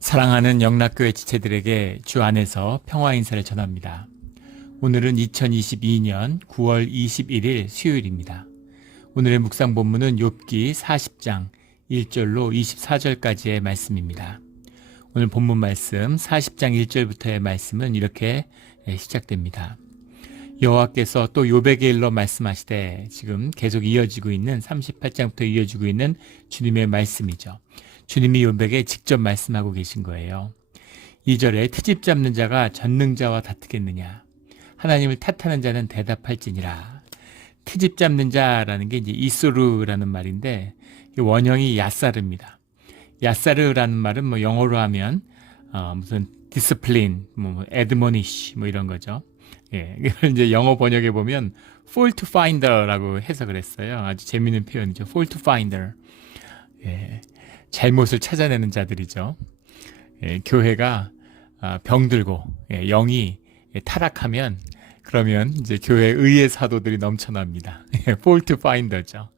사랑하는 영락교회 지체들에게 주 안에서 평화 인사를 전합니다. 오늘은 2022년 9월 21일 수요일입니다. 오늘의 묵상 본문은 욥기 40장 1절로 24절까지의 말씀입니다. 오늘 본문 말씀 40장 1절부터의 말씀은 이렇게 시작됩니다. 여호와께서 또 욥에게 일러 말씀하시되, 지금 계속 이어지고 있는 38장부터 이어지고 있는 주님의 말씀이죠. 주님이 욥에게 직접 말씀하고 계신 거예요. 2절에 트집 잡는 자가 전능자와 다투겠느냐? 하나님을 탓하는 자는 대답할지니라. 트집 잡는 자라는 게 이제 이소르라는 말인데, 원형이 야사르입니다. 야사르라는 말은 뭐 영어로 하면 무슨 discipline, admonish 이런 거죠. 예, 이걸 이제 영어 번역해 보면 fault finder라고 해석을 했어요. 아주 재미있는 표현이죠. fault finder. 예, 잘못을 찾아내는 자들이죠. 예, 교회가 병들고 영이 타락하면 그러면 이제 교회에 의의 사도들이 넘쳐납니다. fault finder죠.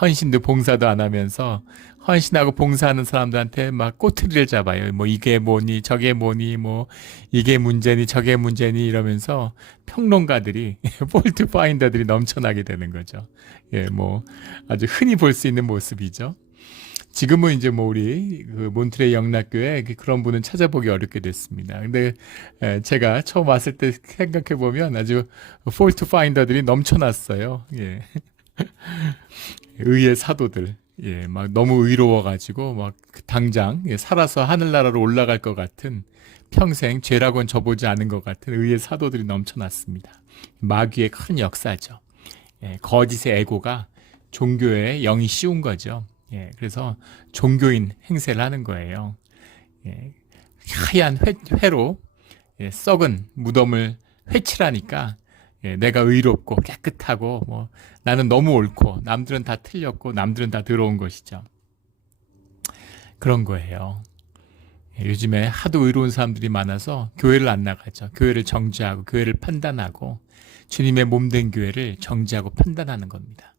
헌신도 봉사도 안 하면서 헌신하고 봉사하는 사람들한테 막 꼬투리를 잡아요. 뭐 이게 뭐니 저게 뭐니 뭐 이게 문제니 저게 문제니 이러면서 평론가들이 fault finder들이 넘쳐나게 되는 거죠. 예, 뭐 아주 흔히 볼 수 있는 모습이죠. 지금은 이제 뭐 우리 그 몬트레이 영락교회 그런 분은 찾아보기 어렵게 됐습니다. 근데 제가 처음 왔을 때 생각해 보면 아주 fault finder들이 넘쳐났어요. 예. 의의 사도들, 예, 막 너무 의로워가지고 막 당장 살아서 하늘나라로 올라갈 것 같은, 평생 죄라고는 져보지 않은 것 같은 의의 사도들이 넘쳐났습니다. 마귀의 큰 역사죠. 예, 거짓의 에고가 종교에 영이 씌운 거죠. 예, 그래서 종교인 행세를 하는 거예요. 예, 하얀 회로 썩은 무덤을 회칠하니까 내가 의롭고 깨끗하고 뭐 나는 너무 옳고 남들은 다 틀렸고 남들은 다 더러운 것이죠. 그런 거예요. 요즘에 하도 의로운 사람들이 많아서 교회를 안 나가죠. 교회를 정죄하고 교회를 판단하고 주님의 몸된 교회를 정죄하고 판단하는 겁니다.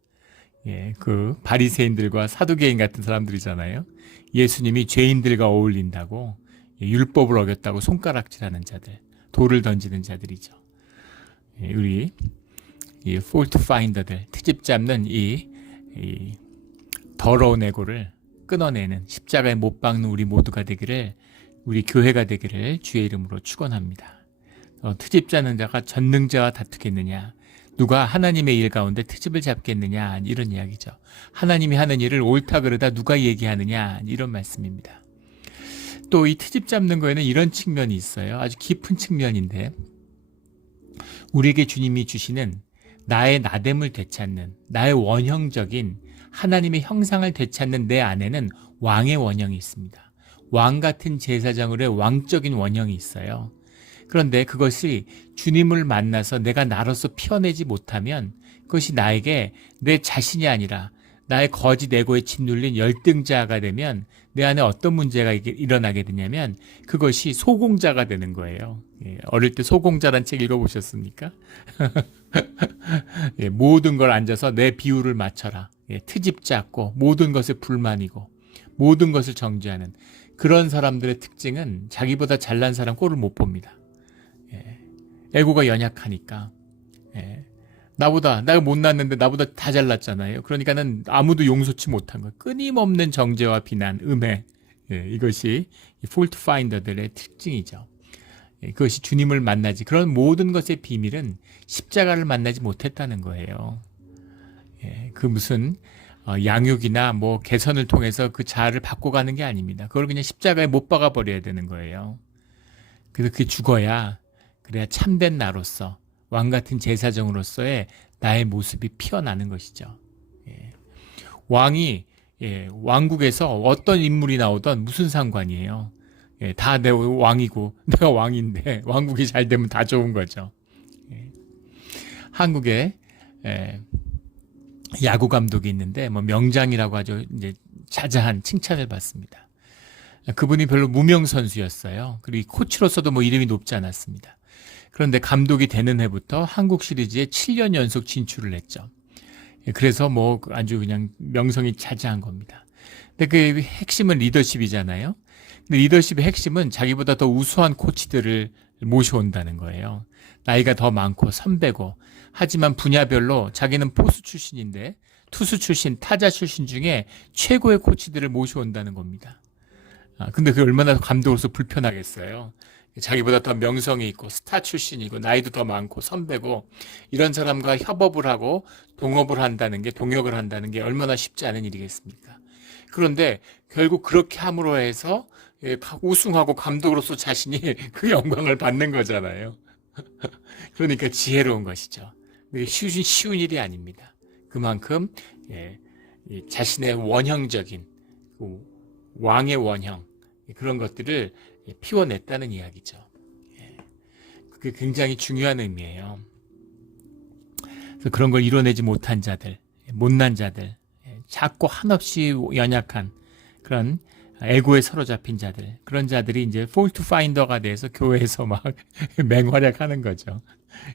예, 그 바리새인들과 사두개인 같은 사람들이잖아요. 예수님이 죄인들과 어울린다고 율법을 어겼다고 손가락질하는 자들, 돌을 던지는 자들이죠. 우리 이 fault finder들, 트집 잡는 이 더러운 에고를 끊어내는 십자가에 못 박는 우리 모두가 되기를, 우리 교회가 되기를 주의 이름으로 축원합니다. 트집 잡는 자가 전능자와 다투겠느냐? 누가 하나님의 일 가운데 트집을 잡겠느냐? 이런 이야기죠. 하나님이 하는 일을 옳다 그르다 누가 얘기하느냐? 이런 말씀입니다. 또 이 트집 잡는 거에는 이런 측면이 있어요. 아주 깊은 측면인데, 우리에게 주님이 주시는 나의 나됨을 되찾는, 나의 원형적인 하나님의 형상을 되찾는 내 안에는 왕의 원형이 있습니다. 왕 같은 제사장으로의 왕적인 원형이 있어요. 그런데 그것이 주님을 만나서 내가 나로서 피어내지 못하면 그것이 나에게 내 자신이 아니라 나의 거짓 에고에 짓눌린 열등자가 되면 내 안에 어떤 문제가 일어나게 되냐면 그것이 소공자가 되는 거예요. 어릴 때 소공자란 책 읽어보셨습니까? 모든 걸 앉아서 내 비율을 맞춰라. 트집 잡고 모든 것에 불만이고 모든 것을 정죄하는 그런 사람들의 특징은 자기보다 잘난 사람 꼴을 못 봅니다. 에고가 연약하니까. 내가 못났는데 나보다 다 잘났잖아요. 그러니까는 아무도 용서치 못한 거예요. 끊임없는 정죄와 비난, 음해. 이것이 fault finder들의 특징이죠. 그것이 주님을 만나지, 그런 모든 것의 비밀은 십자가를 만나지 못했다는 거예요. 그 무슨 양육이나 뭐 개선을 통해서 그 자아를 바꿔가는 게 아닙니다. 그걸 그냥 십자가에 못 박아 버려야 되는 거예요. 그래서 그게 죽어야, 그래야 참된 나로서, 왕 같은 제사장으로서의 나의 모습이 피어나는 것이죠. 왕이 왕국에서 어떤 인물이 나오던 무슨 상관이에요. 다 내 왕이고 내가 왕인데 왕국이 잘 되면 다 좋은 거죠. 한국에 야구 감독이 있는데 뭐 명장이라고 하죠. 이제 자자한 칭찬을 받습니다. 그분이 별로 무명 선수였어요. 그리고 코치로서도 뭐 이름이 높지 않았습니다. 그런데 감독이 되는 해부터 한국 시리즈에 7년 연속 진출을 했죠. 그래서 뭐 아주 그냥 명성이 자자한 겁니다. 근데 그 핵심은 리더십이잖아요. 근데 리더십의 핵심은 자기보다 더 우수한 코치들을 모셔온다는 거예요. 나이가 더 많고 선배고, 하지만 분야별로 자기는 포수 출신인데 투수 출신, 타자 출신 중에 최고의 코치들을 모셔온다는 겁니다. 근데 그게 얼마나 감독으로서 불편하겠어요. 자기보다 더 명성이 있고 스타 출신이고 나이도 더 많고 선배고 이런 사람과 협업을 하고 동업을 한다는 게, 동역을 한다는 게 얼마나 쉽지 않은 일이겠습니까? 그런데 결국 그렇게 함으로 해서 우승하고 감독으로서 자신이 그 영광을 받는 거잖아요. 그러니까 지혜로운 것이죠. 쉬운 일이 아닙니다. 그만큼 자신의 원형적인 왕의 원형, 그런 것들을 피워냈다는 이야기죠. 그게 굉장히 중요한 의미예요. 그래서 그런 걸 이뤄내지 못한 자들, 못난 자들, 작고 한없이 연약한 그런 에고에 사로잡힌 자들, 그런 자들이 이제 폴트 파인더가 돼서 교회에서 막 맹활약하는 거죠.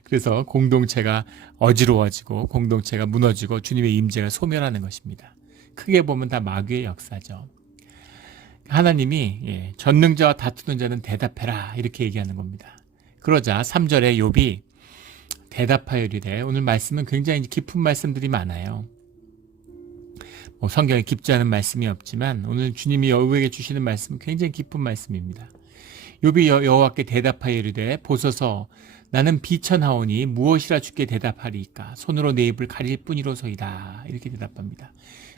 그래서 공동체가 어지러워지고 공동체가 무너지고 주님의 임재가 소멸하는 것입니다. 크게 보면 다 마귀의 역사죠. 하나님이 전능자와 다투는 자는 대답해라 이렇게 얘기하는 겁니다. 그러자 3절에 욥이 대답하여 이르되, 오늘 말씀은 굉장히 깊은 말씀들이 많아요. 성경에 깊지 않은 말씀이 없지만 오늘 주님이 욥에게 주시는 말씀은 굉장히 깊은 말씀입니다. 욥이 여호와께 대답하여 이르되, 보소서 나는 비천하오니 무엇이라 주께 대답하리이까? 손으로 내 입을 가릴 뿐이로소이다. 이렇게 대답합니다.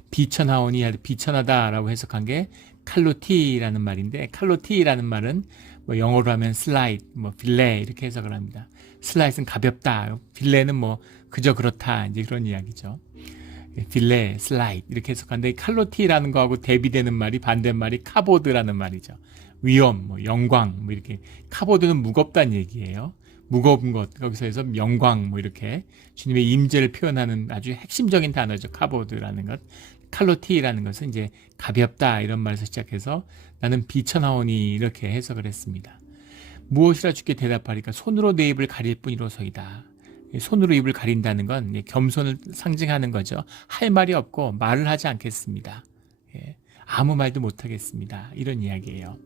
비천하오니, 비천하다라고 해석한 게 칼로티라는 말인데, 칼로티라는 말은 영어로 하면 슬라이드, 빌레 이렇게 해석을 합니다. 슬라이드는 가볍다, 빌레는 그저 그렇다, 이제 그런 이야기죠. 빌레, 슬라이드 이렇게 해석하는데, 칼로티라는 거하고 대비되는 말이, 반대말이 카보드라는 말이죠. 위엄, 영광, 이렇게. 카보드는 무겁다는 얘기예요. 무거운 것, 거기서 해서 영광, 이렇게 주님의 임재를 표현하는 아주 핵심적인 단어죠. 카보드라는 것. 칼로티라는 것은 이제 가볍다 이런 말에서 시작해서 나는 비천하오니 이렇게 해석을 했습니다. 무엇이라 주께 대답하리까? 손으로 내 입을 가릴 뿐이로소이다. 손으로 입을 가린다는 건 겸손을 상징하는 거죠. 할 말이 없고 말을 하지 않겠습니다. 아무 말도 못하겠습니다. 이런 이야기예요.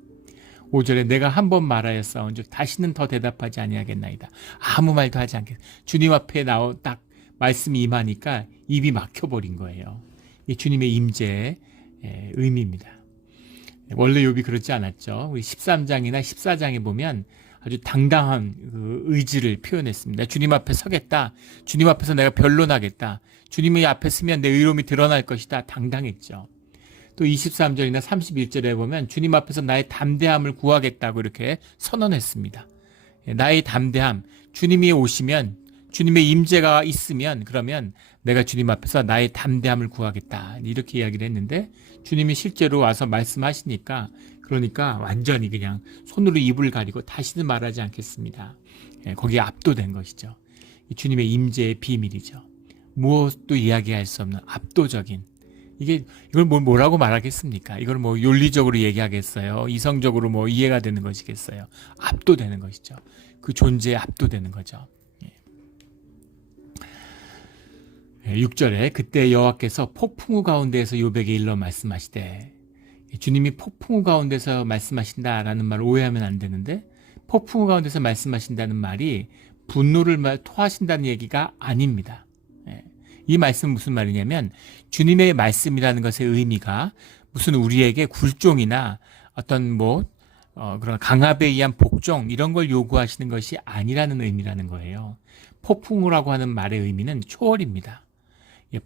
5절에 내가 한 번 말하였사온즉 다시는 더 대답하지 아니하겠나이다. 아무 말도 하지 않겠. 주님 앞에 딱 말씀이 임하니까 입이 막혀버린 거예요. 이게 주님의 임재의 의미입니다. 원래 욥이 그렇지 않았죠. 우리 13장이나 14장에 보면 아주 당당한 그 의지를 표현했습니다. 주님 앞에 서겠다. 주님 앞에서 내가 변론하겠다. 주님의 앞에 서면 내 의로움이 드러날 것이다. 당당했죠. 또 23절이나 31절에 보면 주님 앞에서 나의 담대함을 구하겠다고 이렇게 선언했습니다. 나의 담대함, 주님이 오시면, 주님의 임재가 있으면 그러면 내가 주님 앞에서 나의 담대함을 구하겠다 이렇게 이야기를 했는데, 주님이 실제로 와서 말씀하시니까, 그러니까 완전히 그냥 손으로 입을 가리고 다시는 말하지 않겠습니다. 거기에 압도된 것이죠. 주님의 임재의 비밀이죠. 무엇도 이야기할 수 없는 압도적인, 이걸 뭐라고 말하겠습니까? 이걸 윤리적으로 얘기하겠어요? 이성적으로 이해가 되는 것이겠어요? 압도되는 것이죠. 그 존재에 압도되는 거죠. 6절에 그때 여호와께서 폭풍우 가운데에서 욥에게 일러 말씀하시되, 주님이 폭풍우 가운데서 말씀하신다라는 말을 오해하면 안 되는데, 폭풍우 가운데서 말씀하신다는 말이 분노를 토하신다는 얘기가 아닙니다. 이 말씀은 무슨 말이냐면, 주님의 말씀이라는 것의 의미가 무슨 우리에게 굴종이나 어떤 그런 강압에 의한 복종 이런 걸 요구하시는 것이 아니라는 의미라는 거예요. 폭풍우라고 하는 말의 의미는 초월입니다.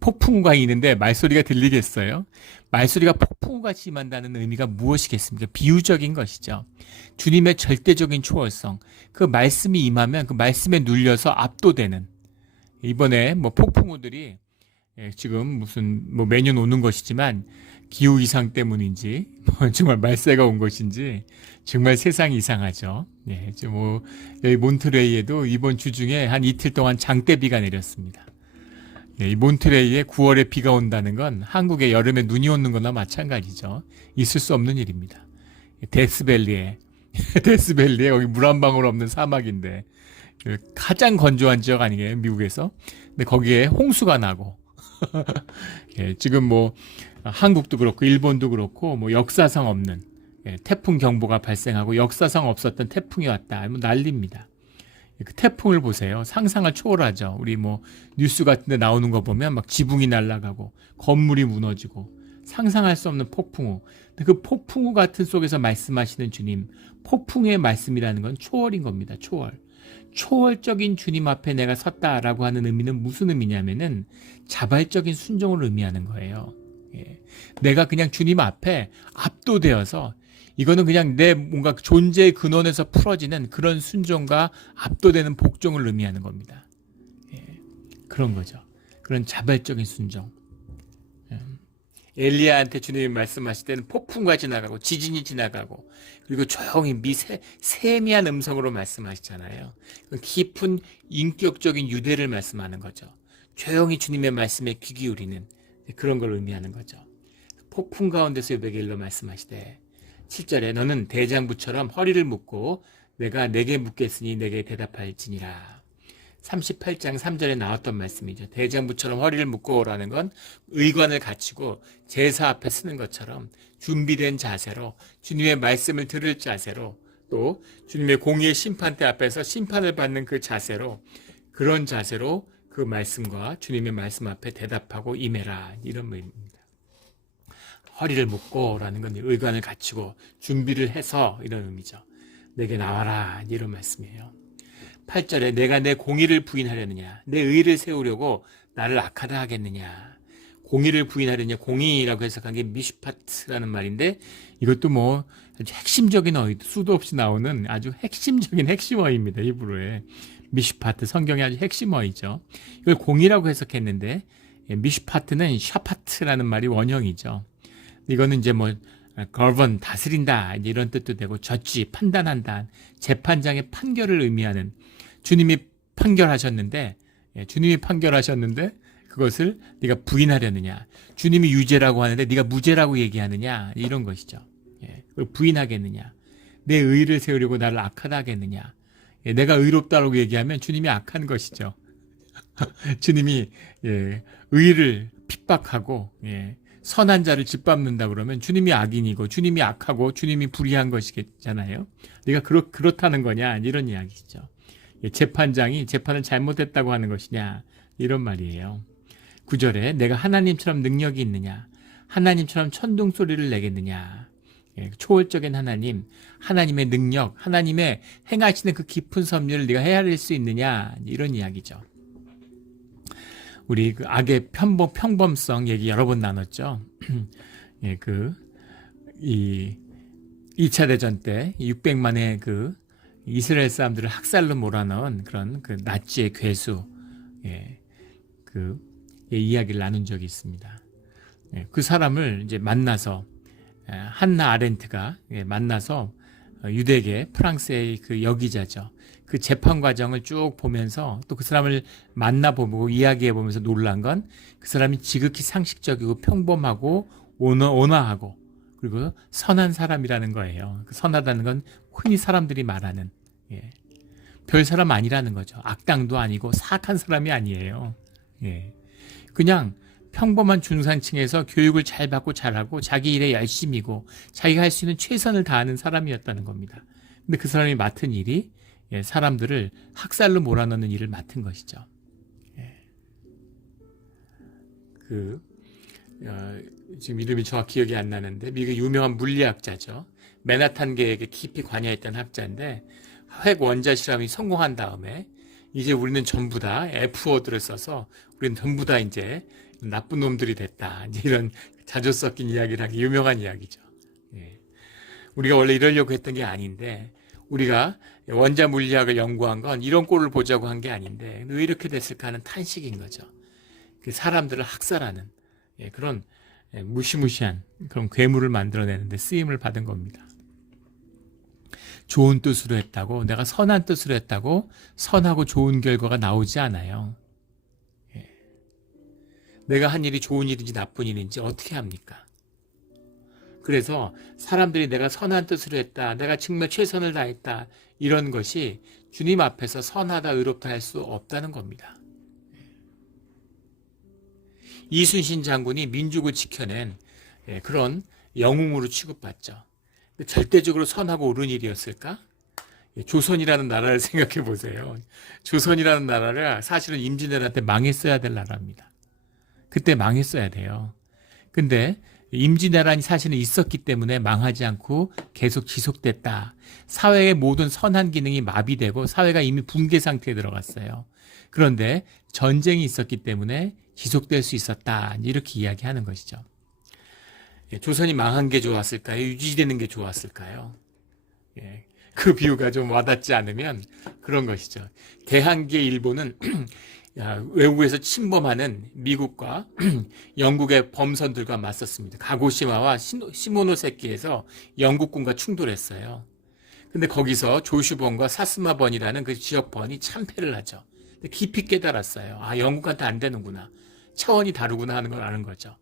폭풍우가 있는데 말소리가 들리겠어요? 말소리가 폭풍우같이 임한다는 의미가 무엇이겠습니까? 비유적인 것이죠. 주님의 절대적인 초월성, 그 말씀이 임하면 그 말씀에 눌려서 압도되는, 이번에 폭풍우들이 지금 무슨 매년 오는 것이지만 기후 이상 때문인지 정말 말세가 온 것인지 정말 세상이 이상하죠. 여기 몬트레이에도 이번 주 중에 한 이틀 동안 장대비가 내렸습니다. 이 몬트레이에 9월에 비가 온다는 건 한국에 여름에 눈이 오는 거나 마찬가지죠. 있을 수 없는 일입니다. 데스밸리에 여기 물 한 방울 없는 사막인데 가장 건조한 지역 아니에요, 미국에서? 근데 거기에 홍수가 나고 지금 한국도 그렇고 일본도 그렇고 뭐 역사상 없는 태풍 경보가 발생하고 역사상 없었던 태풍이 왔다. 뭐 난리입니다. 그 태풍을 보세요. 상상을 초월하죠. 우리 뭐 뉴스 같은 데 나오는 거 보면 막 지붕이 날아가고 건물이 무너지고 상상할 수 없는 폭풍우. 근데 그 폭풍우 같은 속에서 말씀하시는 주님, 폭풍의 말씀이라는 건 초월인 겁니다. 초월. 초월적인 주님 앞에 내가 섰다라고 하는 의미는 무슨 의미냐면은 자발적인 순종을 의미하는 거예요. 내가 그냥 주님 앞에 압도되어서 이거는 그냥 내 뭔가 존재의 근원에서 풀어지는 그런 순종과 압도되는 복종을 의미하는 겁니다. 그런 거죠. 그런 자발적인 순종. 엘리야한테 주님이 말씀하실 때는 폭풍과 지나가고 지진이 지나가고 그리고 조용히 세미한 음성으로 말씀하시잖아요. 깊은 인격적인 유대를 말씀하는 거죠. 조용히 주님의 말씀에 귀 기울이는 그런 걸 의미하는 거죠. 폭풍 가운데서 요백에 일러 말씀하시되 7절에 너는 대장부처럼 허리를 묶고 내가 내게 묻겠으니 내게 대답할지니라. 38장 3절에 나왔던 말씀이죠. 대장부처럼 허리를 묶고라는 건 의관을 갖추고 제사 앞에 쓰는 것처럼 준비된 자세로 주님의 말씀을 들을 자세로 또 주님의 공의의 심판대 앞에서 심판을 받는 그 자세로 그런 자세로 그 말씀과 주님의 말씀 앞에 대답하고 임해라 이런 의미입니다. 허리를 묶고라는 건 의관을 갖추고 준비를 해서 이런 의미죠. 내게 나와라 이런 말씀이에요. 8절에 내가 내 공의를 부인하려느냐 내 의를 세우려고 나를 악하다 하겠느냐. 공의를 부인하려느냐 공의라고 해석한 게 미슈파트라는 말인데 이것도 뭐 아주 핵심적인 어휘 수도 없이 나오는 아주 핵심적인 핵심 어휘입니다. 히브리어에 미슈파트 성경의 아주 핵심 어휘죠. 이걸 공의라고 해석했는데 미슈파트는 샤파트라는 말이 원형이죠. 이거는 이제 뭐 govern 다스린다 이런 뜻도 되고 저지 판단한다 재판장의 판결을 의미하는 주님이 판결하셨는데 그것을 네가 부인하려느냐 주님이 유죄라고 하는데 네가 무죄라고 얘기하느냐 이런 것이죠. 그걸 부인하겠느냐 내 의를 세우려고 나를 악하다 하겠느냐 내가 의롭다라고 얘기하면 주님이 악한 것이죠. 주님이 의를 핍박하고 선한 자를 짓밟는다 그러면 주님이 악인이고 주님이 악하고 주님이 불의한 것이잖아요. 네가 그렇다는 거냐 이런 이야기죠. 재판장이 재판을 잘못했다고 하는 것이냐 이런 말이에요. 9절에 내가 하나님처럼 능력이 있느냐 하나님처럼 천둥 소리를 내겠느냐. 초월적인 하나님 하나님의 능력 하나님의 행하시는 그 깊은 섭리를 네가 헤아릴 수 있느냐 이런 이야기죠. 우리 그 악의 평범성 얘기 여러 번 나눴죠. 2차 대전 때 600만의 그 이스라엘 사람들을 학살로 몰아넣은 그런 그 나치의 괴수, 이야기를 나눈 적이 있습니다. 그 사람을 이제 만나서 한나 아렌트가 만나서 유대계 프랑스의 그 여기자죠. 그 재판 과정을 쭉 보면서 또 그 사람을 만나보고 이야기해보면서 놀란 건 그 사람이 지극히 상식적이고 평범하고 온화하고 그리고 선한 사람이라는 거예요. 선하다는 건 흔히 사람들이 말하는 별 사람 아니라는 거죠. 악당도 아니고 사악한 사람이 아니에요. 그냥 평범한 중산층에서 교육을 잘 받고 잘하고 자기 일에 열심이고 자기가 할 수 있는 최선을 다하는 사람이었다는 겁니다. 근데 그 사람이 맡은 일이 사람들을 학살로 몰아넣는 일을 맡은 것이죠. 지금 이름이 정확히 기억이 안 나는데 미국의 유명한 물리학자죠. 맨하탄 계획에 깊이 관여했던 학자인데 핵 원자 실험이 성공한 다음에 이제 우리는 전부 다 F워드를 써서 우리는 전부 다 이제 나쁜 놈들이 됐다. 이제 이런 자주 섞인 이야기를 하기 유명한 이야기죠. 우리가 원래 이러려고 했던 게 아닌데 우리가 원자 물리학을 연구한 건 이런 꼴을 보자고 한 게 아닌데 왜 이렇게 됐을까 하는 탄식인 거죠. 그 사람들을 학살하는 그런 무시무시한 그런 괴물을 만들어내는데 쓰임을 받은 겁니다. 좋은 뜻으로 했다고 내가 선한 뜻으로 했다고 선하고 좋은 결과가 나오지 않아요. 내가 한 일이 좋은 일인지 나쁜 일인지 어떻게 합니까? 그래서 사람들이 내가 선한 뜻으로 했다, 내가 정말 최선을 다했다 이런 것이 주님 앞에서 선하다 의롭다 할 수 없다는 겁니다. 이순신 장군이 민족을 지켜낸 그런 영웅으로 취급받죠. 근데 절대적으로 선하고 옳은 일이었을까? 조선이라는 나라를 생각해 보세요. 조선이라는 나라를 사실은 임진왜란때 망했어야 될 나라입니다. 그때 망했어야 돼요. 근데 임진왜란이 사실은 있었기 때문에 망하지 않고 계속 지속됐다. 사회의 모든 선한 기능이 마비되고 사회가 이미 붕괴 상태에 들어갔어요. 그런데 전쟁이 있었기 때문에 지속될 수 있었다. 이렇게 이야기하는 것이죠. 조선이 망한 게 좋았을까요? 유지되는 게 좋았을까요? 그 비유가 좀 와닿지 않으면 그런 것이죠. 대한기의 일본은 외국에서 침범하는 미국과 영국의 범선들과 맞섰습니다. 가고시마와 시모노세키에서 영국군과 충돌했어요. 근데 거기서 조슈번과 사스마번이라는 그 지역번이 참패를 하죠. 깊이 깨달았어요. 아, 영국한테 안 되는구나. 차원이 다르구나 하는 걸 아는 거죠.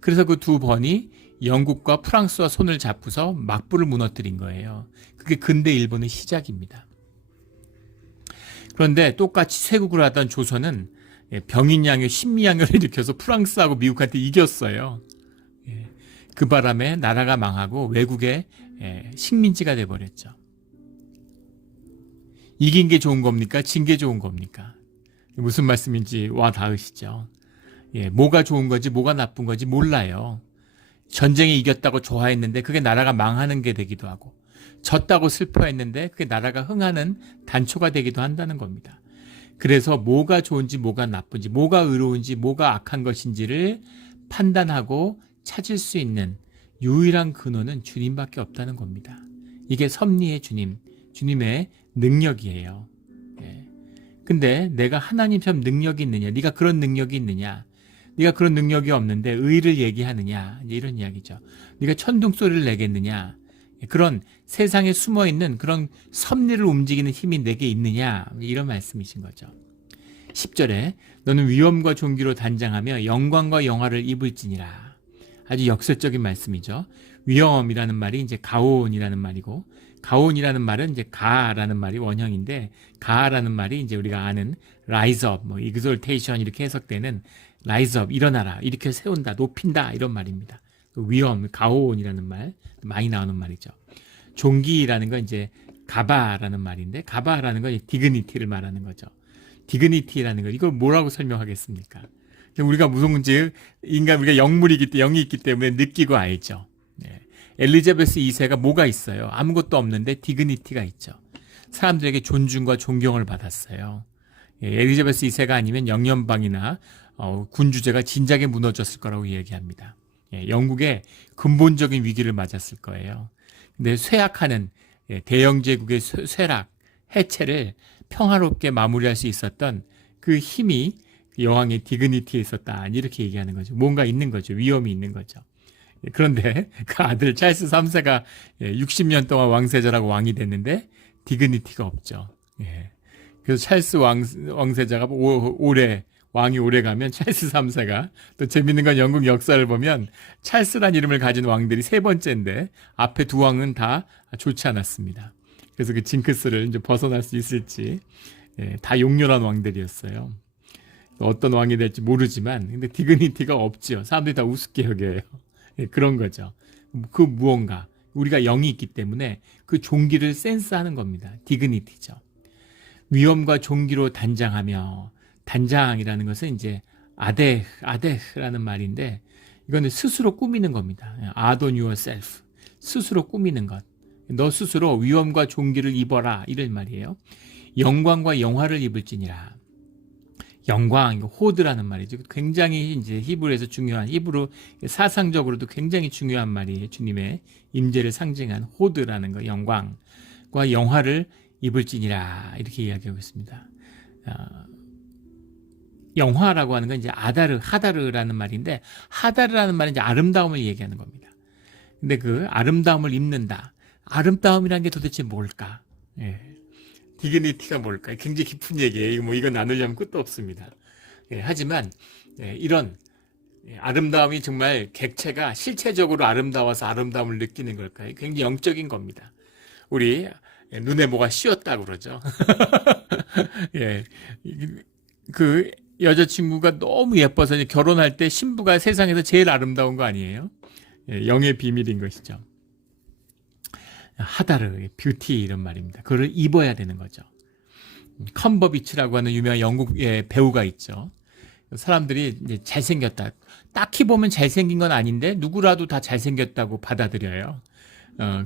그래서 그 두 번이 영국과 프랑스와 손을 잡고서 막부를 무너뜨린 거예요. 그게 근대 일본의 시작입니다. 그런데 똑같이 쇄국을 하던 조선은 병인양요, 신미양요를 일으켜서 프랑스하고 미국한테 이겼어요. 그 바람에 나라가 망하고 외국의 식민지가 돼버렸죠. 이긴 게 좋은 겁니까? 진 게 좋은 겁니까? 무슨 말씀인지 와 닿으시죠? 뭐가 좋은 건지 뭐가 나쁜 건지 몰라요. 전쟁에 이겼다고 좋아했는데 그게 나라가 망하는 게 되기도 하고, 졌다고 슬퍼했는데 그게 나라가 흥하는 단초가 되기도 한다는 겁니다. 그래서 뭐가 좋은지 뭐가 나쁜지, 뭐가 의로운지 뭐가 악한 것인지를 판단하고 찾을 수 있는 유일한 근원은 주님밖에 없다는 겁니다. 이게 섭리의 주님, 주님의 능력이에요. 근데 내가 하나님처럼 능력이 있느냐, 네가 그런 능력이 있느냐, 네가 그런 능력이 없는데 의를 얘기하느냐, 이런 이야기죠. 네가 천둥 소리를 내겠느냐, 그런 세상에 숨어있는 그런 섭리를 움직이는 힘이 내게 있느냐, 이런 말씀이신 거죠. 10절에 너는 위엄과 존귀로 단장하며 영광과 영화를 입을지니라. 아주 역설적인 말씀이죠. 위엄이라는 말이 이제 가온이라는 말이고, 가온이라는 말은 이제 가라는 말이 원형인데, 가라는 말이 이제 우리가 아는 rise up, 뭐 exaltation 이렇게 해석되는 rise up, 일어나라, 이렇게 세운다, 높인다, 이런 말입니다. 위엄, 가온이라는 말 많이 나오는 말이죠. 존귀라는 건 이제 가바라는 말인데, 가바라는 건 디그니티를 말하는 거죠. 디그니티라는 거, 이걸 뭐라고 설명하겠습니까? 우리가 무슨 인간, 우리가 영물이기 때문에, 영이 있기 때문에 느끼고 알죠. 엘리자베스 2세가 뭐가 있어요? 아무것도 없는데 디그니티가 있죠. 사람들에게 존중과 존경을 받았어요. 엘리자베스 2세가 아니면 영연방이나 군주제가 진작에 무너졌을 거라고 얘기합니다. 영국의 근본적인 위기를 맞았을 거예요. 근데 쇠약하는 대영제국의 쇠락, 해체를 평화롭게 마무리할 수 있었던 그 힘이 여왕의 디그니티에 있었다. 이렇게 얘기하는 거죠. 뭔가 있는 거죠. 위험이 있는 거죠. 그런데 그 아들 찰스 3세가 60년 동안 왕세자라고 왕이 됐는데 디그니티가 없죠. 그래서 찰스 왕세자가 왕이 오래 가면 찰스 3세가, 또 재밌는 건 영국 역사를 보면 찰스란 이름을 가진 왕들이 세 번째인데 앞에 두 왕은 다 좋지 않았습니다. 그래서 그 징크스를 이제 벗어날 수 있을지, 다 용렬한 왕들이었어요. 어떤 왕이 될지 모르지만 근데 디그니티가 없지요. 사람들이 다 우습게 여겨요. 그런 거죠. 그 무언가, 우리가 영이 있기 때문에 그 종기를 센스하는 겁니다. 디그니티죠. 위엄과 종기로 단장하며, 단장이라는 것은 이제 아데라는 말인데, 이거는 스스로 꾸미는 겁니다. Adorn yourself. 스스로 꾸미는 것. 너 스스로 위엄과 종기를 입어라, 이런 말이에요. 영광과 영화를 입을지니라. 영광, 호드라는 말이죠. 굉장히 이제 히브리에서 중요한, 히브리 사상적으로도 굉장히 중요한 말이에요. 주님의 임재를 상징한 호드라는 거, 영광과 영화를 입을지니라, 이렇게 이야기하고 있습니다. 영화라고 하는 건 이제 하다르라는 말인데, 하다르라는 말은 이제 아름다움을 얘기하는 겁니다. 근데 그 아름다움을 입는다. 아름다움이라는 게 도대체 뭘까? 디그니티가 뭘까? 굉장히 깊은 얘기예요. 이거 나누려면 끝도 없습니다. 하지만 이런 아름다움이 정말 객체가 실체적으로 아름다워서 아름다움을 느끼는 걸까요? 굉장히 영적인 겁니다. 우리 눈에 뭐가 씌었다고 그러죠. 그 여자친구가 너무 예뻐서 결혼할 때 신부가 세상에서 제일 아름다운 거 아니에요? 영의 비밀인 것이죠. 하다르, 뷰티 이런 말입니다. 그걸 입어야 되는 거죠. 컴버비치라고 하는 유명한 영국의 배우가 있죠. 사람들이 이제 잘생겼다. 딱히 보면 잘생긴 건 아닌데 누구라도 다 잘생겼다고 받아들여요.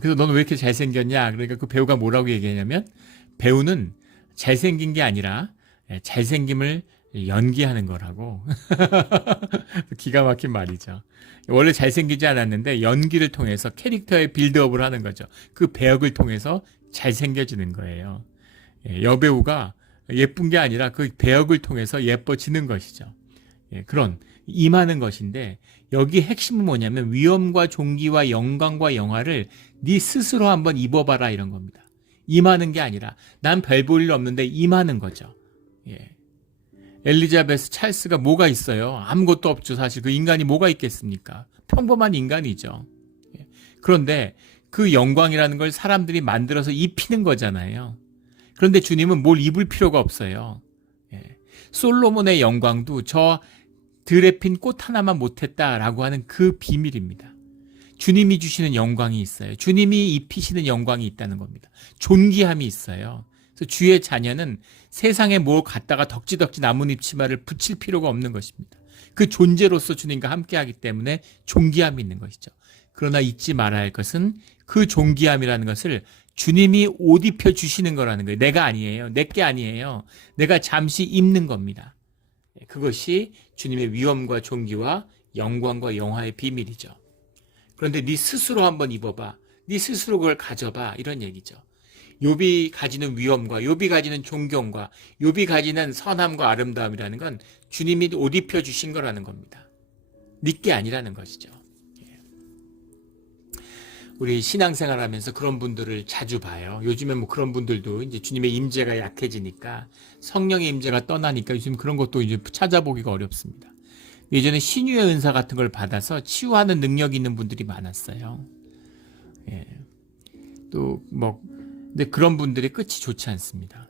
그래서 너는 왜 이렇게 잘생겼냐? 그러니까 그 배우가 뭐라고 얘기하냐면 배우는 잘생긴 게 아니라 잘생김을 연기하는 거라고. 기가 막힌 말이죠. 원래 잘생기지 않았는데 연기를 통해서 캐릭터의 빌드업을 하는 거죠. 그 배역을 통해서 잘생겨지는 거예요. 여배우가 예쁜 게 아니라 그 배역을 통해서 예뻐지는 것이죠. 그런 임하는 것인데 여기 핵심은 뭐냐면 위엄과 존귀와 영광과 영화를 네 스스로 한번 입어봐라 이런 겁니다. 임하는 게 아니라 난 별 볼 일 없는데 임하는 거죠. 엘리자베스 찰스가 뭐가 있어요? 아무것도 없죠. 사실 그 인간이 뭐가 있겠습니까? 평범한 인간이죠. 그런데 그 영광이라는 걸 사람들이 만들어서 입히는 거잖아요. 그런데 주님은 뭘 입을 필요가 없어요. 솔로몬의 영광도 저 들에 핀 꽃 하나만 못했다라고 하는 그 비밀입니다. 주님이 주시는 영광이 있어요. 주님이 입히시는 영광이 있다는 겁니다. 존귀함이 있어요. 그래서 주의 자녀는 세상에 뭘 갖다가 덕지덕지 나뭇잎 치마를 붙일 필요가 없는 것입니다. 그 존재로서 주님과 함께하기 때문에 존귀함이 있는 것이죠. 그러나 잊지 말아야 할 것은 그 존귀함이라는 것을 주님이 옷 입혀 주시는 거라는 거예요. 내가 아니에요. 내게 아니에요. 내가 잠시 입는 겁니다. 그것이 주님의 위엄과 존귀와 영광과 영화의 비밀이죠. 그런데 네 스스로 한번 입어봐. 네 스스로 그걸 가져봐. 이런 얘기죠. 욥이 가지는 위엄과 욥이 가지는 존경과 욥이 가지는 선함과 아름다움이라는 건 주님이 옷 입혀 주신 거라는 겁니다. 네 게 아니라는 것이죠. 우리 신앙생활 하면서 그런 분들을 자주 봐요. 요즘에 뭐 그런 분들도 이제 주님의 임재가 약해지니까 성령의 임재가 떠나니까 요즘 그런 것도 이제 찾아보기가 어렵습니다. 예전에 신유의 은사 같은 걸 받아서 치유하는 능력이 있는 분들이 많았어요. 또 뭐 근데 그런 분들의 끝이 좋지 않습니다.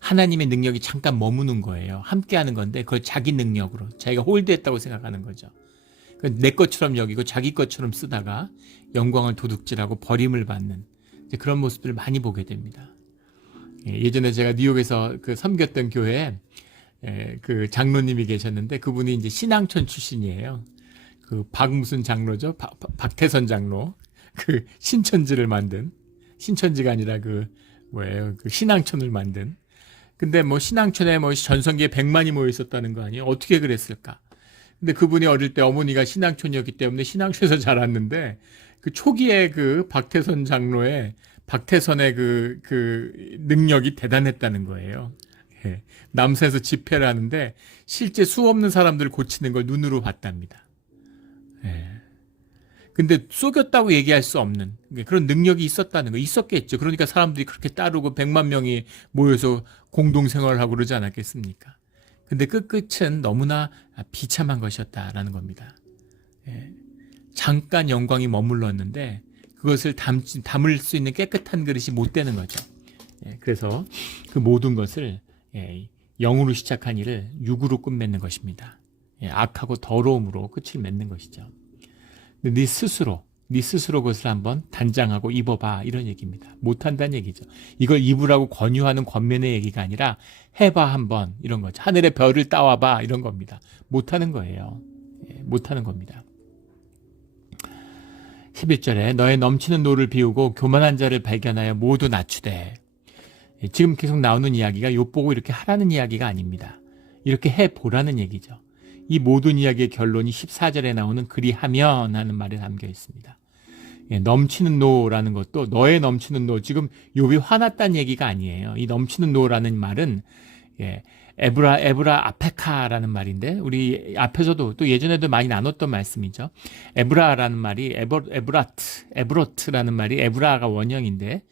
하나님의 능력이 잠깐 머무는 거예요. 함께하는 건데 그걸 자기 능력으로 자기가 홀드했다고 생각하는 거죠. 내 것처럼 여기고 자기 것처럼 쓰다가 영광을 도둑질하고 버림을 받는 그런 모습들을 많이 보게 됩니다. 예전에 제가 뉴욕에서 그 섬겼던 교회에 그 장로님이 계셨는데 그분이 이제 신앙촌 출신이에요. 그 무슨 장로죠? 박태선 장로. 그 신천지를 만든 신천지가 아니라 그 신앙촌을 만든. 근데 뭐 신앙촌에 뭐 전성기에 100만이 모여 있었다는 거 아니에요? 어떻게 그랬을까? 근데 그분이 어릴 때 어머니가 신앙촌이었기 때문에 신앙촌에서 자랐는데 그 초기에 그 박태선 장로의 박태선의 그 능력이 대단했다는 거예요. 남산에서 집회를 하는데 실제 수 없는 사람들을 고치는 걸 눈으로 봤답니다. 근데 속였다고 얘기할 수 없는 그런 능력이 있었다는 거 있었겠죠. 그러니까 사람들이 그렇게 따르고 100만 명이 모여서 공동생활을 하고 그러지 않았겠습니까? 근데 그 끝은 너무나 비참한 것이었다라는 겁니다. 잠깐 영광이 머물렀는데 그것을 담을 수 있는 깨끗한 그릇이 못 되는 거죠. 그래서 그 모든 것을 영으로 시작한 일을 육으로 끝맺는 것입니다. 악하고 더러움으로 끝을 맺는 것이죠. 네 스스로 그것을 한번 단장하고 입어봐 이런 얘기입니다. 못한다는 얘기죠. 이걸 입으라고 권유하는 권면의 얘기가 아니라 해봐 한번 이런 거죠. 하늘의 별을 따와봐 이런 겁니다. 못하는 거예요. 못하는 겁니다. 11절에 너의 넘치는 노를 비우고 교만한 자를 발견하여 모두 낮추되. 지금 계속 나오는 이야기가 욥 보고 이렇게 하라는 이야기가 아닙니다. 이렇게 해보라는 얘기죠. 이 모든 이야기의 결론이 14절에 나오는 그리하면 하는 말에 담겨 있습니다. 넘치는 노라는 것도 너의 넘치는 노, 지금 욥이 화났다는 얘기가 아니에요. 이 넘치는 노라는 말은 에브라 아페카라는 말인데 우리 앞에서도 또 예전에도 많이 나눴던 말씀이죠. 에브라라는 말이 에브로트라는 말이 에브라가 원형인데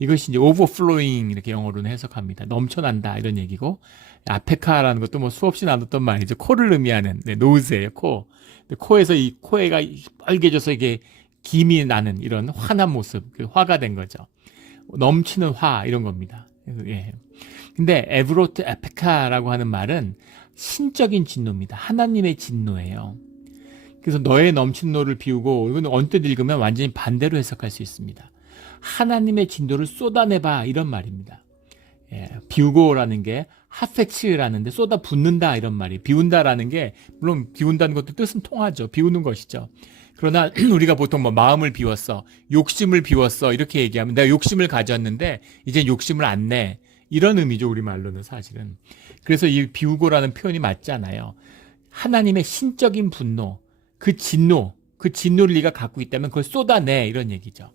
이것이 이제 overflowing 이렇게 영어로는 해석합니다. 넘쳐난다 이런 얘기고 아페카라는 것도 뭐 수없이 나눴던 말이죠. 코를 의미하는 노즈예요. 코에서 이 코에가 빨개져서 이게 김이 나는 이런 화난 모습, 화가 된 거죠. 넘치는 화 이런 겁니다. 근데 에브로트 에페카라고 하는 말은 신적인 진노입니다. 하나님의 진노예요. 그래서 너의 넘치는 노를 비우고, 이건 언뜻 읽으면 완전히 반대로 해석할 수 있습니다. 하나님의 진노를 쏟아내봐, 이런 말입니다. 예, 비우고라는 게 하페츠라는데 쏟아 붓는다 이런 말이, 비운다라는 게 물론 비운다는 것도 뜻은 통하죠. 비우는 것이죠. 그러나 우리가 보통 뭐 마음을 비웠어, 욕심을 비웠어 이렇게 얘기하면 내가 욕심을 가졌는데 이제 욕심을 안 내, 이런 의미죠. 우리말로는 사실은. 그래서 이 비우고라는 표현이 맞잖아요. 하나님의 신적인 분노, 그 진노를 네가 갖고 있다면 그걸 쏟아내, 이런 얘기죠.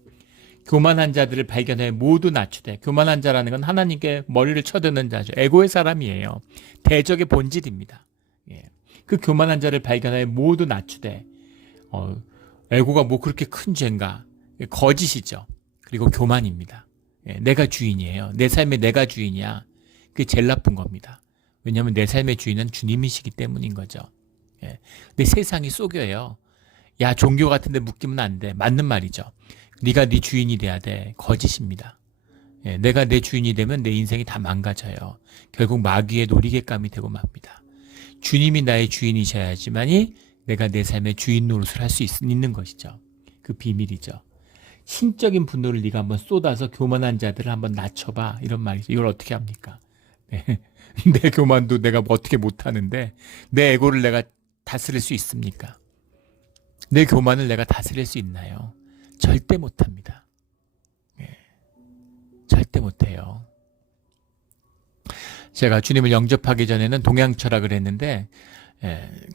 교만한 자들을 발견해 모두 낮추되, 교만한 자라는 건 하나님께 머리를 쳐드는 자죠. 에고의 사람이에요. 대적의 본질입니다. 예. 그 교만한 자를 발견해 모두 낮추되, 에고가 뭐 그렇게 큰 죄인가? 거짓이죠. 그리고 교만입니다. 예. 내가 주인이에요. 내 삶에 내가 주인이야. 그게 제일 나쁜 겁니다. 왜냐하면 내 삶의 주인은 주님이시기 때문인 거죠. 예. 근데 세상이 속여요. 야, 종교 같은 데 묶이면 안 돼. 맞는 말이죠. 네가 네 주인이 돼야 돼. 거짓입니다. 예, 내가 내 주인이 되면 내 인생이 다 망가져요. 결국 마귀의 놀이개감이 되고 맙니다. 주님이 나의 주인이셔야지만이 내가 내 삶의 주인 노릇을 할 수 있는 것이죠. 그 비밀이죠. 신적인 분노를 네가 한번 쏟아서 교만한 자들을 한번 낮춰봐, 이런 말이죠. 이걸 어떻게 합니까? 네. 내 교만도 내가 뭐 어떻게 못하는데 내 에고를 내가 다스릴 수 있습니까? 내 교만을 내가 다스릴 수 있나요? 절대 못합니다. 예, 절대 못해요. 제가 주님을 영접하기 전에는 동양철학을 했는데,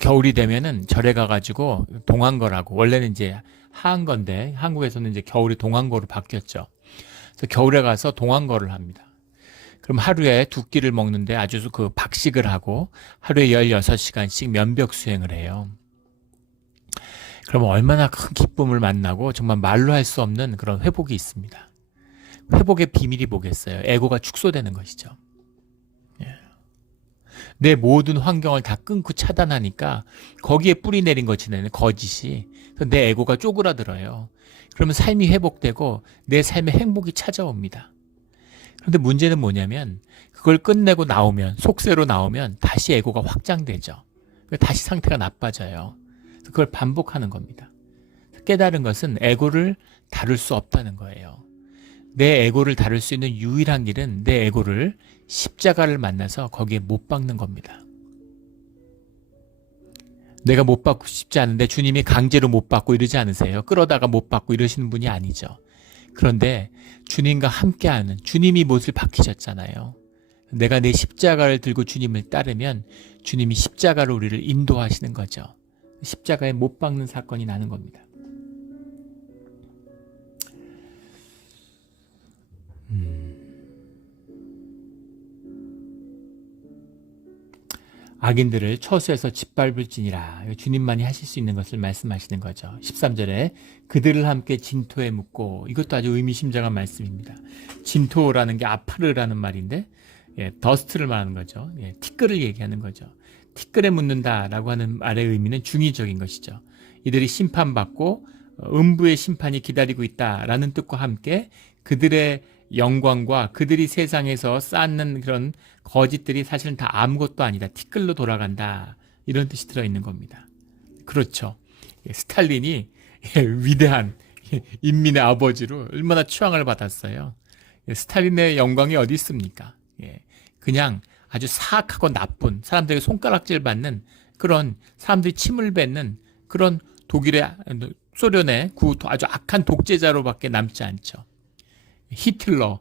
겨울이 되면은 절에 가가지고 동안거라고, 원래는 이제 하한건데 한국에서는 이제 겨울이 동안거로 바뀌었죠. 그래서 겨울에 가서 동안거를 합니다. 그럼 하루에 2끼를 먹는데 아주 그 박식을 하고 하루에 16시간씩 면벽 수행을 해요. 그러면 얼마나 큰 기쁨을 만나고 정말 말로 할 수 없는 그런 회복이 있습니다. 회복의 비밀이 뭐겠어요? 에고가 축소되는 것이죠. 예. 내 모든 환경을 다 끊고 차단하니까 거기에 뿌리 내린 것이네, 거짓이. 내 에고가 쪼그라들어요. 그러면 삶이 회복되고 내 삶의 행복이 찾아옵니다. 그런데 문제는 뭐냐면 그걸 끝내고 나오면, 속세로 나오면 다시 에고가 확장되죠. 다시 상태가 나빠져요. 그걸 반복하는 겁니다. 깨달은 것은 에고를 다룰 수 없다는 거예요. 내 에고를 다룰 수 있는 유일한 길은 내 에고를 십자가를 만나서 거기에 못 박는 겁니다. 내가 못 받고 싶지 않은데 주님이 강제로 못 받고 이러지 않으세요? 끌어다가 못 받고 이러시는 분이 아니죠. 그런데 주님과 함께하는, 주님이 못을 박히셨잖아요. 내가 내 십자가를 들고 주님을 따르면 주님이 십자가로 우리를 인도하시는 거죠. 십자가에 못 박는 사건이 나는 겁니다. 악인들을 처수에서 짓밟을지니라. 주님만이 하실 수 있는 것을 말씀하시는 거죠. 13절에 그들을 함께 진토에 묻고, 이것도 아주 의미심장한 말씀입니다. 진토라는 게 아파르라는 말인데, 더스트를 말하는 거죠. 티끌을 얘기하는 거죠. 티끌에 묻는다라고 하는 말의 의미는 중의적인 것이죠. 이들이 심판받고 음부의 심판이 기다리고 있다라는 뜻과 함께 그들의 영광과 그들이 세상에서 쌓는 그런 거짓들이 사실은 다 아무것도 아니다, 티끌로 돌아간다, 이런 뜻이 들어있는 겁니다. 그렇죠. 스탈린이 위대한 인민의 아버지로 얼마나 추앙을 받았어요. 스탈린의 영광이 어디 있습니까? 그냥 아주 사악하고 나쁜, 사람들에게 손가락질 받는, 그런 사람들이 침을 뱉는 그런 소련의 아주 악한 독재자로밖에 남지 않죠. 히틀러,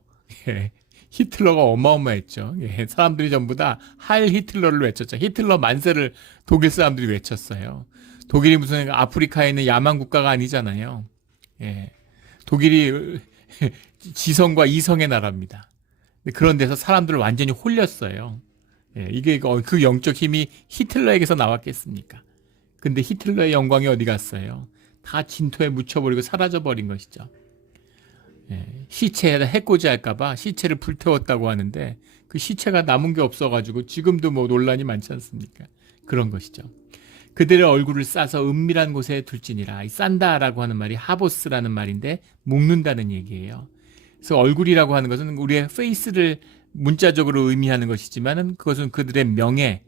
히틀러가 어마어마했죠. 사람들이 전부 다 하일 히틀러를 외쳤죠. 히틀러 만세를 독일 사람들이 외쳤어요. 독일이 무슨 아프리카에 있는 야만 국가가 아니잖아요. 독일이 지성과 이성의 나라입니다. 그런 데서 사람들을 완전히 홀렸어요. 이게 그 영적 힘이 히틀러에게서 나왔겠습니까? 근데 히틀러의 영광이 어디 갔어요? 다 진토에 묻혀버리고 사라져버린 것이죠. 시체에다 해코지 할까봐 시체를 불태웠다고 하는데 그 시체가 남은 게 없어가지고 지금도 뭐 논란이 많지 않습니까? 그런 것이죠. 그들의 얼굴을 싸서 은밀한 곳에 둘지니라. 이 싼다라고 하는 말이 하보스라는 말인데 묶는다는 얘기예요. 그래서 얼굴이라고 하는 것은 우리의 페이스를 문자적으로 의미하는 것이지만은 그것은 그들의 명예,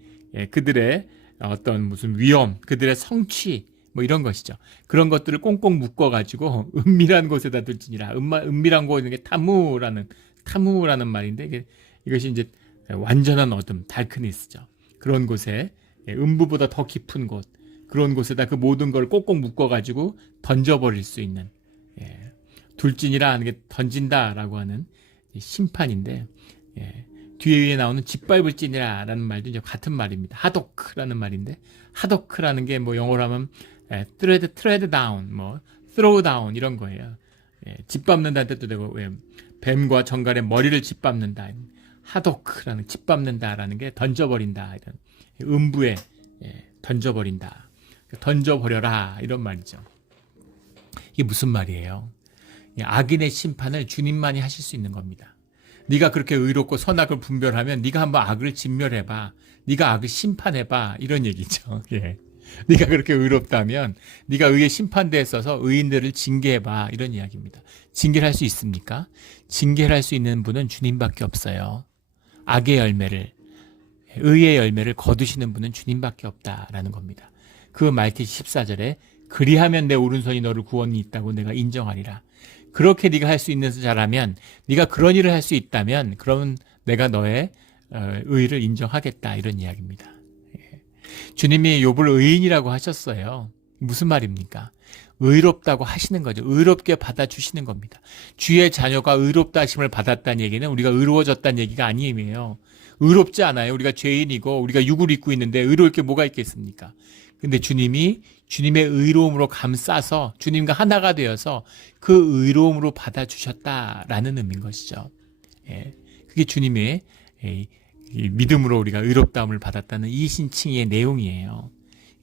그들의 어떤 무슨 위엄, 그들의 성취, 뭐 이런 것이죠. 그런 것들을 꽁꽁 묶어가지고 은밀한 곳에다 둘지니라. 은밀한 곳에 게 타무라는 말인데 이것이 이제 완전한 어둠, 다크니스죠. 그런 곳에 음부보다 더 깊은 곳, 그런 곳에다 그 모든 걸 꼭꼭 묶어가지고 던져버릴 수 있는 둘진이라 하는 게 던진다라고 하는 심판인데 뒤에 나오는 짓밟을진이라는 말도 이제 같은 말입니다. 하도크라는 말인데 하도크라는 게 뭐 영어로 하면 트레드 다운, 뭐 throw down 이런 거예요. 짓밟는다는 뜻도 되고 뱀과 정갈의 머리를 짓밟는다. 하도크라는 짓밟는다라는 게 던져버린다 이런 음부에 던져버린다. 던져버려라 이런 말이죠. 이게 무슨 말이에요? 악인의 심판을 주님만이 하실 수 있는 겁니다. 네가 그렇게 의롭고 선악을 분별하면 네가 한번 악을 진멸해봐. 네가 악을 심판해봐. 이런 얘기죠. 네가 그렇게 의롭다면 네가 의의 심판대에 서서 의인들을 징계해봐. 이런 이야기입니다. 징계를 할 수 있습니까? 징계를 할 수 있는 분은 주님밖에 없어요. 악의 열매를, 의의 열매를 거두시는 분은 주님밖에 없다라는 겁니다. 그 말티시 14절에 그리하면 내 오른손이 너를 구원이 있다고 내가 인정하리라. 그렇게 네가 할 수 있는 잘하면, 네가 그런 일을 할 수 있다면 그러면 내가 너의 의를 인정하겠다 이런 이야기입니다. 주님이 욥을 의인이라고 하셨어요. 무슨 말입니까? 의롭다고 하시는 거죠. 의롭게 받아주시는 겁니다. 주의 자녀가 의롭다 하심을 받았다는 얘기는 우리가 의로워졌다는 얘기가 아니에요. 의롭지 않아요. 우리가 죄인이고 우리가 육을 입고 있는데 의로울 게 뭐가 있겠습니까? 근데 주님이 주님의 의로움으로 감싸서 주님과 하나가 되어서 그 의로움으로 받아주셨다라는 의미인 것이죠. 그게 주님의 믿음으로 우리가 의롭다함을 받았다는 이신칭의 내용이에요.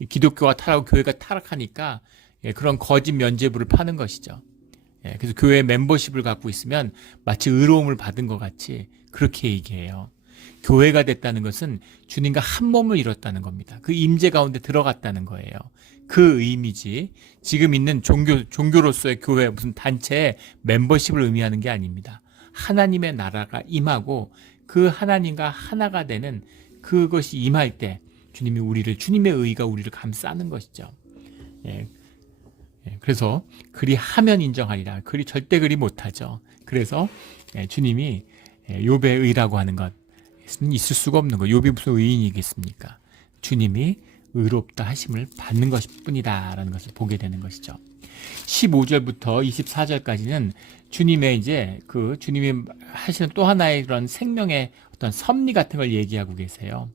기독교가 타락하고 교회가 타락하니까 그런 거짓 면죄부를 파는 것이죠. 그래서 교회 멤버십을 갖고 있으면 마치 의로움을 받은 것 같이 그렇게 얘기해요. 교회가 됐다는 것은 주님과 한 몸을 이뤘다는 겁니다. 그 임재 가운데 들어갔다는 거예요. 그 의미지 지금 있는 종교로서의 교회 무슨 단체의 멤버십을 의미하는 게 아닙니다. 하나님의 나라가 임하고 그 하나님과 하나가 되는 그것이 임할 때 주님의 의가 우리를 감싸는 것이죠. 그래서 그리 하면 인정하리라. 그리 절대 그리 못하죠. 그래서 주님이 욥의 의라고 하는 것은 있을 수가 없는 거. 욥이 무슨 의인이겠습니까? 주님이 의롭다 하심을 받는 것뿐이다라는 것을 보게 되는 것이죠. 15절부터 24절까지는 주님의 주님이 하시는 또 하나의 그런 생명의 어떤 섭리 같은 걸 얘기하고 계세요.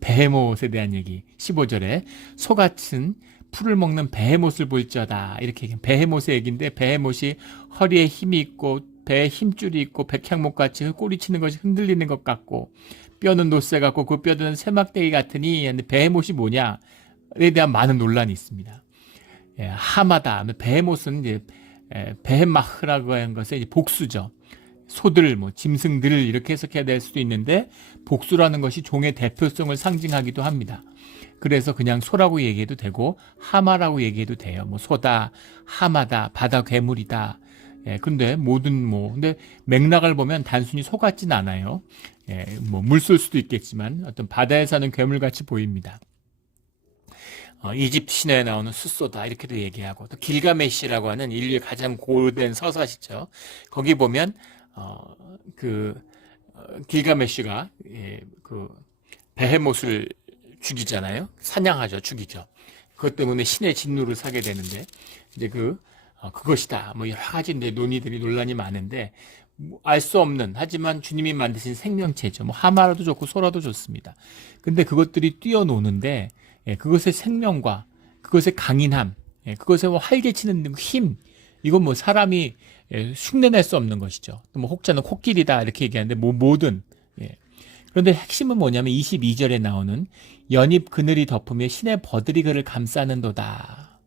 베헤못에 대한 얘기. 15절에 소같은 풀을 먹는 베헤못을 볼지어다. 이렇게 얘기해요. 베헤못의 얘기인데 베헤못이 허리에 힘이 있고 배에 힘줄이 있고 백향목같이 꼬리치는 것이 흔들리는 것 같고 뼈는 노쇠 같고 그 뼈들은 세막대기 같으니 베헤못이 뭐냐에 대한 많은 논란이 있습니다. 하마다 베헤못은 이제 베헤마흐라고 하는 것의 이제 복수죠. 소들, 짐승들 이렇게 해석해야 될 수도 있는데 복수라는 것이 종의 대표성을 상징하기도 합니다. 그래서 그냥 소라고 얘기해도 되고 하마라고 얘기해도 돼요. 소다, 하마다, 바다 괴물이다. 근데 근데 맥락을 보면 단순히 소 같진 않아요. 물쏠 수도 있겠지만 어떤 바다에 사는 괴물같이 보입니다. 이집트 신화에 나오는 숫소다 이렇게도 얘기하고 또 길가메시라고 하는 인류의 가장 고된 서사시죠. 거기 보면 길가메시가 그 베헤못을 죽이잖아요. 사냥하죠, 죽이죠. 그것 때문에 신의 진노를 사게 되는데 이제 그것이다. 여러 가지 논란이 많은데 알 수 없는 하지만 주님이 만드신 생명체죠. 하마라도 좋고 소라도 좋습니다. 근데 그것들이 뛰어노는데 그것의 생명과 그것의 강인함, 그것의 활개치는 힘, 이건 사람이 흉내낼 수 없는 것이죠. 또 혹자는 코끼리다 이렇게 얘기하는데 뭐든. 그런데 핵심은 뭐냐면 22절에 나오는 연잎 그늘이 덮으며 신의 버들이 그를 감싸는도다.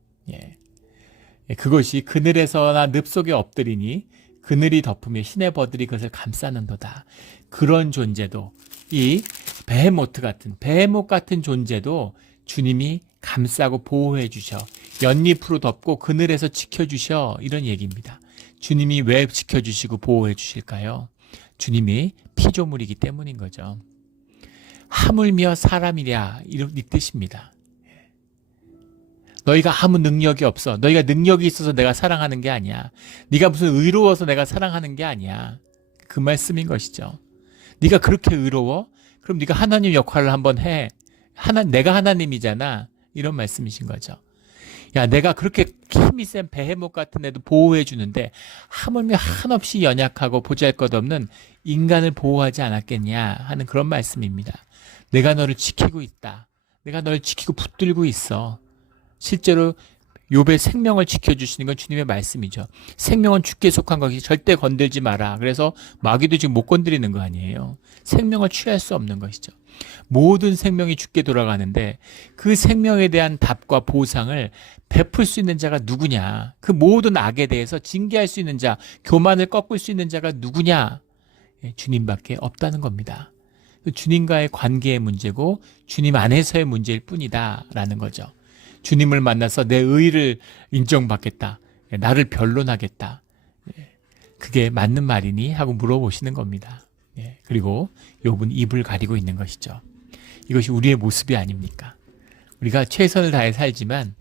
그것이 그늘에서나 늪 속에 엎드리니 그늘이 덮으며 신의 버들이 그것을 감싸는도다. 그런 존재도 이 베헤못 같은 존재도 주님이 감싸고 보호해 주셔. 연잎으로 덮고 그늘에서 지켜주셔. 이런 얘기입니다. 주님이 왜 지켜주시고 보호해 주실까요? 주님이 피조물이기 때문인 거죠. 하물며 사람이랴 이 뜻입니다. 너희가 아무 능력이 없어. 너희가 능력이 있어서 내가 사랑하는 게 아니야. 네가 무슨 의로워서 내가 사랑하는 게 아니야. 그 말씀인 것이죠. 네가 그렇게 의로워? 그럼 네가 하나님 역할을 한번 해. 내가 하나님이잖아. 이런 말씀이신 거죠. 야, 내가 그렇게 힘이 센 베헤못 같은 애도 보호해 주는데 하물며 한없이 연약하고 보잘것없는 인간을 보호하지 않았겠냐 하는 그런 말씀입니다. 내가 너를 지키고 있다. 내가 너를 지키고 붙들고 있어. 실제로 욥의 생명을 지켜주시는 건 주님의 말씀이죠. 생명은 주께 속한 것이 절대 건들지 마라. 그래서 마귀도 지금 못 건드리는 거 아니에요. 생명을 취할 수 없는 것이죠. 모든 생명이 주께 돌아가는데 그 생명에 대한 답과 보상을 베풀 수 있는 자가 누구냐? 그 모든 악에 대해서 징계할 수 있는 자, 교만을 꺾을 수 있는 자가 누구냐? 주님밖에 없다는 겁니다. 주님과의 관계의 문제고 주님 안에서의 문제일 뿐이다 라는 거죠. 주님을 만나서 내 의를 인정받겠다. 나를 변론하겠다. 그게 맞는 말이니? 하고 물어보시는 겁니다. 그리고 욥은 입을 가리고 있는 것이죠. 이것이 우리의 모습이 아닙니까? 우리가 최선을 다해 살지만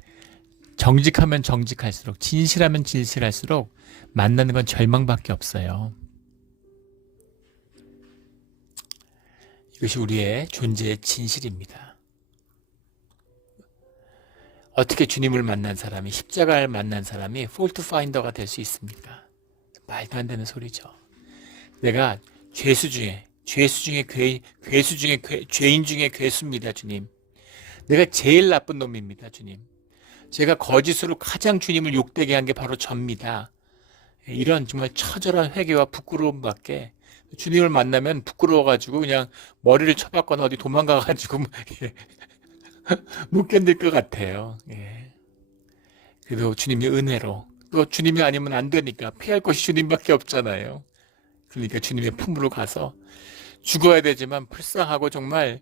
정직하면 정직할수록, 진실하면 진실할수록 만나는 건 절망밖에 없어요. 이것이 우리의 존재의 진실입니다. 어떻게 주님을 만난 사람이, 십자가를 만난 사람이 폴트 파인더가 될 수 있습니까? 말도 안 되는 소리죠. 내가 죄인 중에 괴수입니다, 주님. 내가 제일 나쁜 놈입니다, 주님. 제가 거짓으로 가장 주님을 욕되게 한 게 바로 접니다. 이런 정말 처절한 회개와 부끄러움밖에, 주님을 만나면 부끄러워가지고 그냥 머리를 쳐박거나 어디 도망가가지고 못 견딜 것 같아요. 그래도 주님의 은혜로, 또 주님이 아니면 안 되니까 피할 것이 주님밖에 없잖아요. 그러니까 주님의 품으로 가서 죽어야 되지만 불쌍하고 정말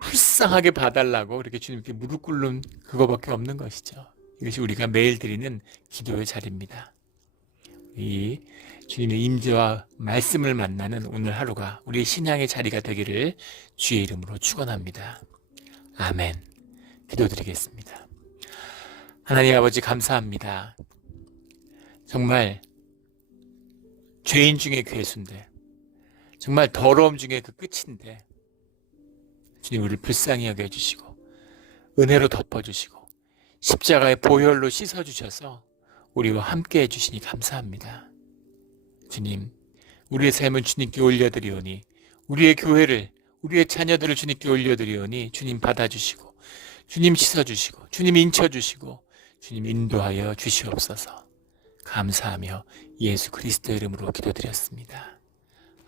불쌍하게 봐달라고 그렇게 주님께 무릎 꿇는 그거밖에 없는 것이죠. 이것이 우리가 매일 드리는 기도의 자리입니다. 이 주님의 임재와 말씀을 만나는 오늘 하루가 우리의 신앙의 자리가 되기를 주의 이름으로 축원합니다. 아멘. 기도드리겠습니다. 하나님 아버지 감사합니다. 정말 죄인 중에 괴수인데, 정말 더러움 중에 그 끝인데 주님 우리를 불쌍히 여겨주시고 은혜로 덮어주시고 십자가의 보혈로 씻어주셔서 우리와 함께 해주시니 감사합니다. 주님, 우리의 삶은 주님께 올려드리오니, 우리의 교회를, 우리의 자녀들을 주님께 올려드리오니 주님 받아주시고 주님 씻어주시고 주님 인쳐주시고 주님 인도하여 주시옵소서. 감사하며 예수 그리스도의 이름으로 기도드렸습니다.